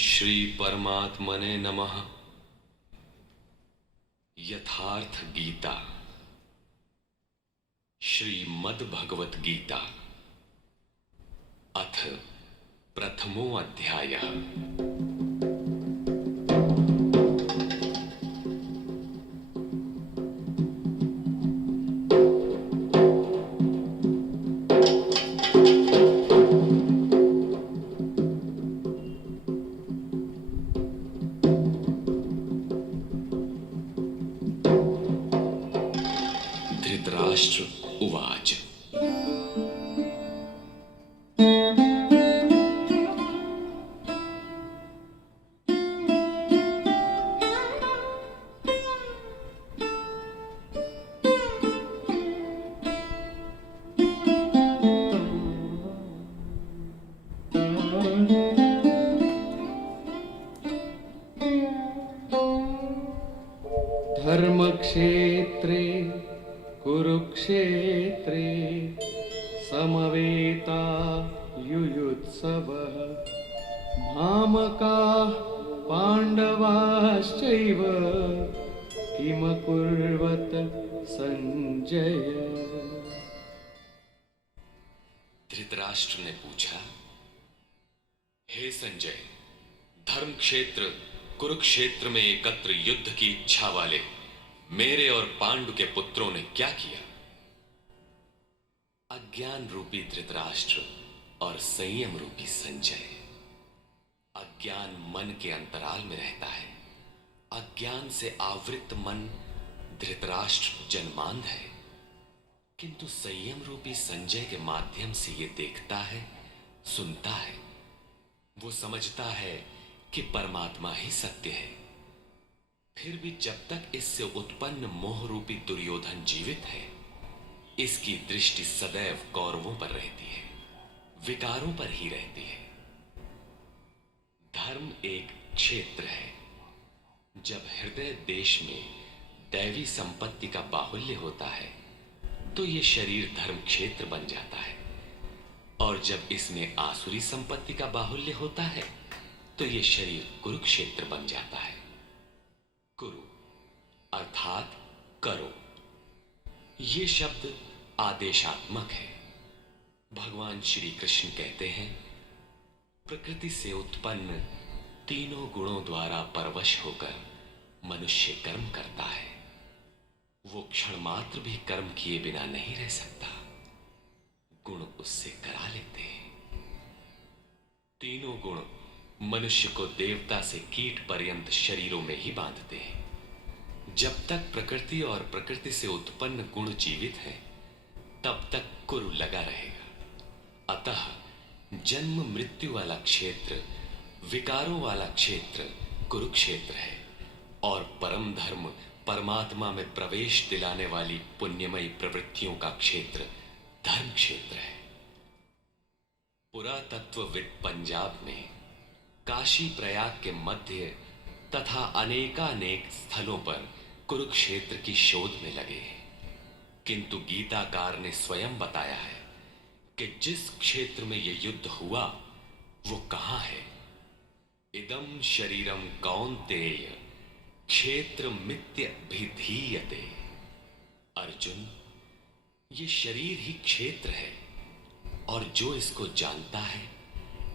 श्री परमात्मने नमः। यथार्थ गीता, श्रीमद् भगवत गीता, अथ प्रथमो अध्यायः। धृतराष्ट्र उवाच। धर्मक्षेत्रे कुरुक्षेत्रे समवेता युयुत्सवः भामकाः पाण्डवाश्चैव किमकुर्वत संजय। धृतराष्ट्र ने पूछा, हे संजय, धर्म क्षेत्र कुरुक्षेत्र में एकत्र युद्ध की इच्छा वाले मेरे और पांडु के पुत्रों ने क्या किया? अज्ञान रूपी धृतराष्ट्र और संयम रूपी संजय। अज्ञान मन के अंतराल में रहता है। अज्ञान से आवृत मन धृतराष्ट्र जन्मांध है, किंतु संयम रूपी संजय के माध्यम से यह देखता है, सुनता है। वो समझता है कि परमात्मा ही सत्य है। फिर भी जब तक इससे उत्पन्न मोह रूपी दुर्योधन जीवित है, इसकी दृष्टि सदैव कौरवों पर रहती है, विकारों पर ही रहती है। धर्म एक क्षेत्र है। जब हृदय देश में दैवी संपत्ति का बाहुल्य होता है तो यह शरीर धर्म क्षेत्र बन जाता है, और जब इसमें आसुरी संपत्ति का बाहुल्य होता है तो यह शरीर कुरुक्षेत्र बन जाता है। कुरु अर्थात करो। ये शब्द आदेशात्मक है। भगवान श्री कृष्ण कहते हैं, प्रकृति से उत्पन्न तीनों गुणों द्वारा परवश होकर मनुष्य कर्म करता है। वो क्षण मात्र भी कर्म किए बिना नहीं रह सकता। गुण उससे करा लेते हैं। तीनों गुण मनुष्य को देवता से कीट पर्यंत शरीरों में ही बांधते हैं। जब तक प्रकृति और प्रकृति से उत्पन्न गुण जीवित है, तब तक कुरु लगा रहेगा। अतः जन्म मृत्यु वाला क्षेत्र, विकारों वाला क्षेत्र कुरुक्षेत्र है, और परम धर्म परमात्मा में प्रवेश दिलाने वाली पुण्यमयी प्रवृत्तियों का क्षेत्र धर्म क्षेत्र है। पुरातत्वविद पंजाब में काशी प्रयाग के मध्य तथा अनेकानेक स्थलों पर कुरुक्षेत्र की शोध में लगे हैं, किंतु गीताकार ने स्वयं बताया है कि जिस क्षेत्र में यह युद्ध हुआ वो कहां है। इदं शरीरम कौन्तेय क्षेत्र मित्यभिधीयते। अर्जुन, ये शरीर ही क्षेत्र है, और जो इसको जानता है,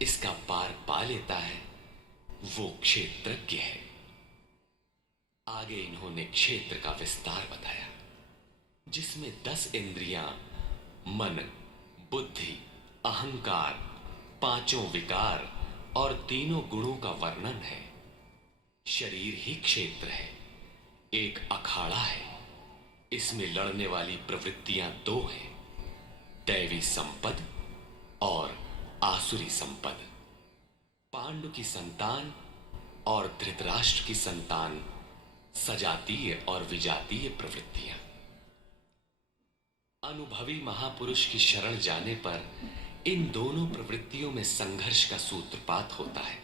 इसका पार पा लेता है, वो क्षेत्रज्ञ है। आगे इन्होंने क्षेत्र का विस्तार बताया, जिसमें 10 इंद्रियां, मन, बुद्धि, अहंकार, 5 विकार और तीनों गुणों का वर्णन है। शरीर ही क्षेत्र है, एक अखाड़ा है। इसमें लड़ने वाली प्रवृत्तियां 2 हैं, दैवी संपद और आसुरी संपद। पांडु की संतान और धृतराष्ट्र की संतान सजातीय और विजातीय प्रवृत्तियां। अनुभवी महापुरुष की शरण जाने पर इन दोनों प्रवृत्तियों में संघर्ष का सूत्रपात होता है।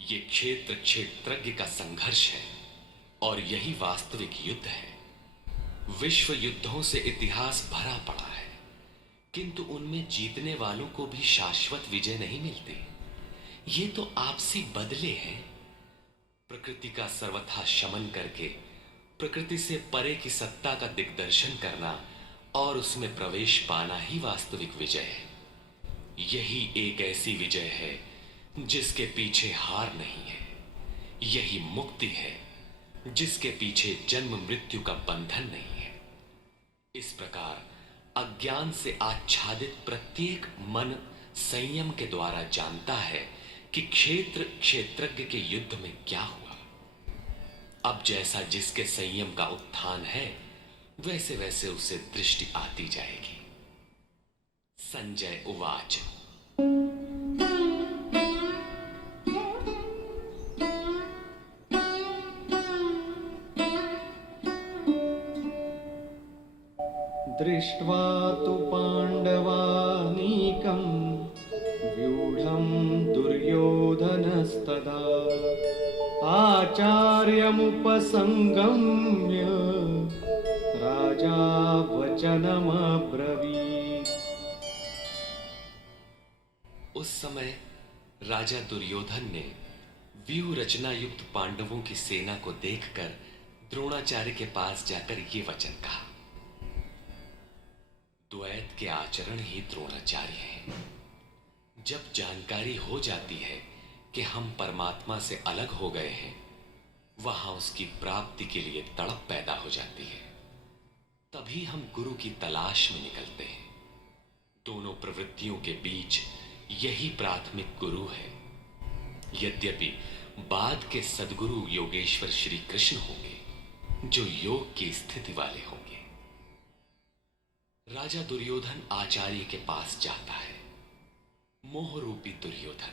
ये क्षेत्र क्षेत्रज्ञ का संघर्ष है, और यही वास्तविक युद्ध है। विश्व युद्धों से इतिहास भरा पड़ा है, किंतु उनमें जीतने वालों को भी शाश्वत विजय नहीं मिलती। ये तो आपसी बदले हैं। प्रकृति का सर्वथा शमन करके प्रकृति से परे की सत्ता का दिग्दर्शन करना और उसमें प्रवेश पाना ही वास्तविक विजय है। यही एक ऐसी विजय है जिसके पीछे हार नहीं है। यही मुक्ति है जिसके पीछे जन्म मृत्यु का बंधन नहीं है। इस प्रकार अज्ञान से आच्छादित प्रत्येक मन संयम के द्वारा जानता है कि क्षेत्र क्षेत्रज्ञ के युद्ध में क्या हुआ। अब जैसा जिसके संयम का उत्थान है, वैसे वैसे उसे दृष्टि आती जाएगी। संजय उवाच। दृष्ट्वा तु पाण्डवानीकं व्यूढं दुर्योधनस्तदा आचार्यमुपसंगम्य राजा वचनमब्रवीत्। उस समय राजा दुर्योधन ने व्यूह रचना युक्त पांडवों की सेना को देखकर द्रोणाचार्य के पास जाकर ये वचन कहा। द्वैत के आचरण ही द्रोणाचार्य हैं। जब जानकारी हो जाती है कि हम परमात्मा से अलग हो गए हैं, वहां उसकी प्राप्ति के लिए तड़प पैदा हो जाती है। तभी हम गुरु की तलाश में निकलते हैं। दोनों प्रवृत्तियों के बीच यही प्राथमिक गुरु है। यद्यपि बाद के सद्गुरु योगेश्वर श्री कृष्ण होंगे, जो योग की स्थिति वाले होंगे। राजा दुर्योधन आचार्य के पास जाता है। मोह रूपी दुर्योधन।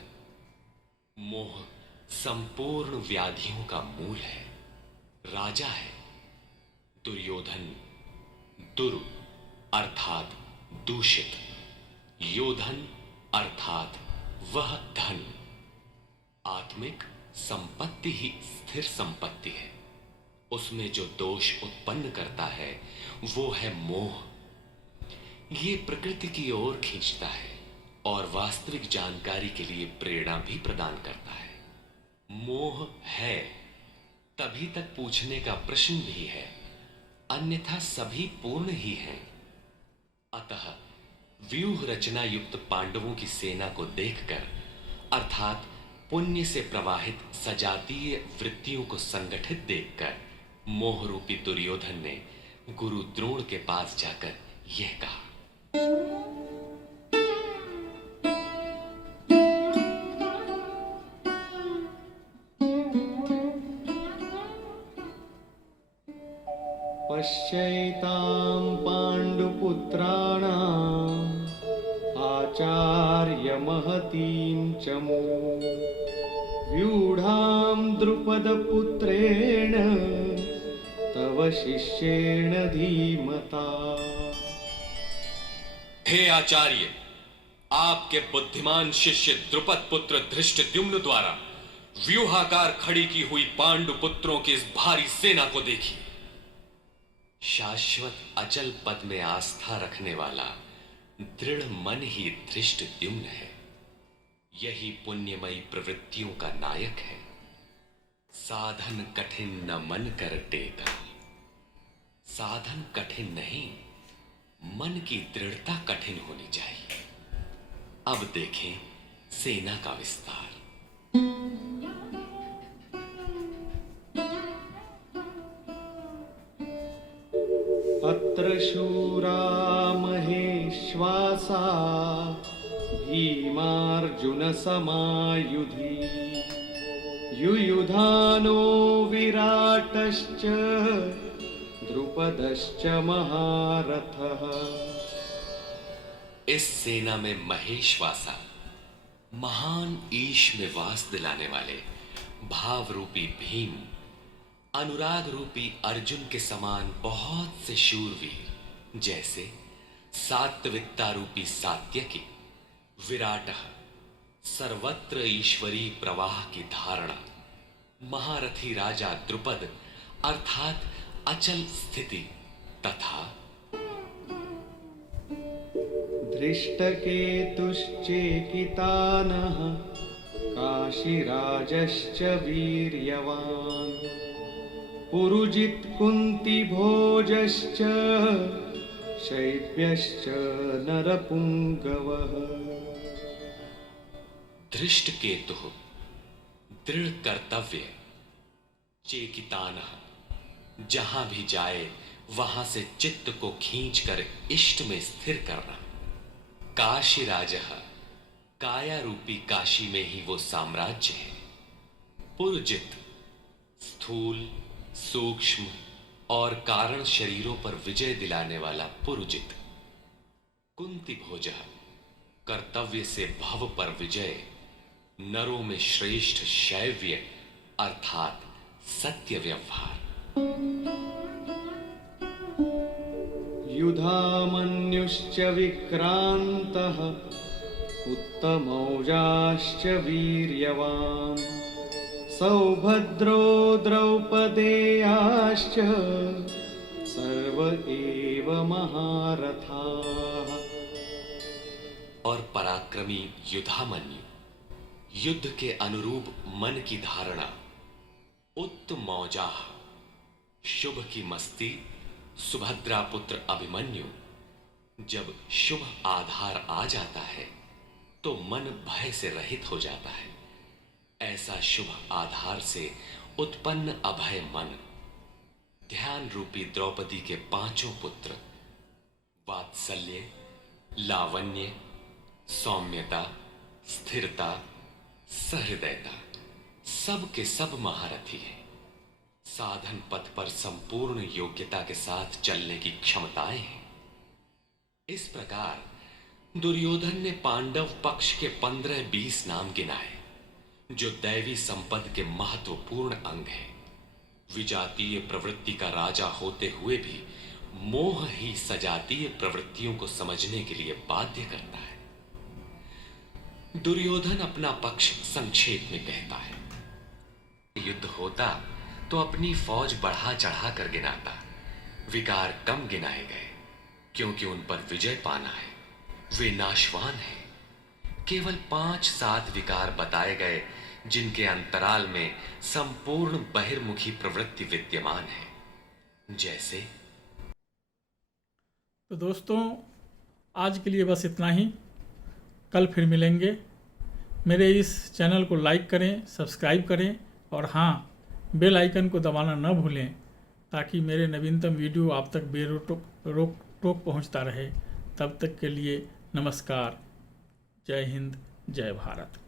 मोह संपूर्ण व्याधियों का मूल है। राजा है। दुर्योधन दुर अर्थात दूषित, योधन अर्थात वह धन। आत्मिक संपत्ति ही स्थिर संपत्ति है। उसमें जो दोष उत्पन्न करता है वो है मोह। ये प्रकृति की ओर खींचता है और वास्तविक जानकारी के लिए प्रेरणा भी प्रदान करता है। मोह है तभी तक पूछने का प्रश्न भी है, अन्यथा सभी पूर्ण ही हैं। अतः व्यूह रचना युक्त पांडवों की सेना को देखकर, अर्थात पुण्य से प्रवाहित सजातीय वृत्तियों को संगठित देखकर, मोह रूपी दुर्योधन ने गुरु द्रोण के पास जाकर यह कहा। पश्यैतां पाण्डुपुत्राणाम् आचार्यमहतीं च व्यूढां द्रुपदपुत्रेण तव शिष्येण धीमता। हे आचार्य, आपके बुद्धिमान शिष्य द्रुपद पुत्र धृष्टद्युम्न द्वारा व्यूहाकार खड़ी की हुई पांडु पुत्रों की इस भारी सेना को देखिए। शाश्वत अचल पद में आस्था रखने वाला दृढ़ मन ही धृष्टद्युम्न है। यही पुण्यमयी प्रवृत्तियों का नायक है। साधन कठिन न मन कर टेका। साधन कठिन नहीं, मन की दृढ़ता कठिन होनी चाहिए। अब देखें सेना का विस्तार। अत्र शूरा महेश्वासा भीमार्जुन समायुधि युयुधानो विराटश्च द्रुपदश्च महारथः। इस सेना में महेशवासा, महान ईश में वास दिलाने वाले भाव रूपी भीम, अनुराग रूपी अर्जुन के समान बहुत से शूरवीर, जैसे सात्विकता रूपी सात्यकी, विराटः सर्वत्र ईश्वरी प्रवाह की धारणा, महारथी राजा द्रुपद अर्थात अचल स्थिति, तथा धृष्टकेतुश्चेकितानः काशीराजश्च वीर्यवान् पुरुजित् कुन्तिभोजश्च शैब्यश्च नरपुङ्गवः। धृष्टकेतुः दृढ़ कर्तव्य चेकितानः, जहां भी जाए वहां से चित्त को खींचकर इष्ट में स्थिर करना। काशीराजः, काया रूपी काशी में ही वो साम्राज्य है। पुरजित, स्थूल, सूक्ष्म और कारण शरीरों पर विजय दिलाने वाला पुरुजित। कुंती भोजः, कर्तव्य से भव पर विजय। नरों में श्रेष्ठ शैव्य अर्थात सत्य व्यवहार। युधामन्युश्च विक्रान्तः उत्तमौजाश्च वीर्यवान् सौभद्रो द्रौपदेयाश्च सर्व एव महारथाः। और पराक्रमी युधामन्यु, युद्ध के अनुरूप मन की धारणा। उत्तमौजाः, शुभ की मस्ती। सुभद्रा पुत्र अभिमन्यु, जब शुभ आधार आ जाता है तो मन भय से रहित हो जाता है। ऐसा शुभ आधार से उत्पन्न अभय मन। ध्यान रूपी द्रौपदी के पांचों पुत्र वात्सल्य, लावण्य, सौम्यता, स्थिरता, सहृदयता, सब के सब महारथी हैं। साधन पथ पर संपूर्ण योग्यता के साथ चलने की क्षमताएं हैं। इस प्रकार दुर्योधन ने पांडव पक्ष के 15-20 नाम गिनाए, जो दैवी संपद के महत्वपूर्ण अंग है। विजातीय प्रवृत्ति का राजा होते हुए भी मोह ही सजातीय प्रवृत्तियों को समझने के लिए बाध्य करता है। दुर्योधन अपना पक्ष संक्षेप में कहता है। युद्ध होता तो अपनी फौज बढ़ा चढ़ा कर गिनाता। विकार कम गिनाए गए, क्योंकि उन पर विजय पाना है। वे नाशवान हैं। केवल 5-7 विकार बताए गए, जिनके अंतराल में संपूर्ण बहिर्मुखी प्रवृत्ति विद्यमान है। जैसे तो दोस्तों, आज के लिए बस इतना ही। कल फिर मिलेंगे। मेरे इस चैनल को लाइक करें, सब्सक्राइब करें और हाँ, बेल आइकन को दबाना न भूलें, ताकि मेरे नवीनतम वीडियो आप तक रोक टोक पहुंचता रहे। तब तक के लिए नमस्कार। जय हिंद, जय भारत।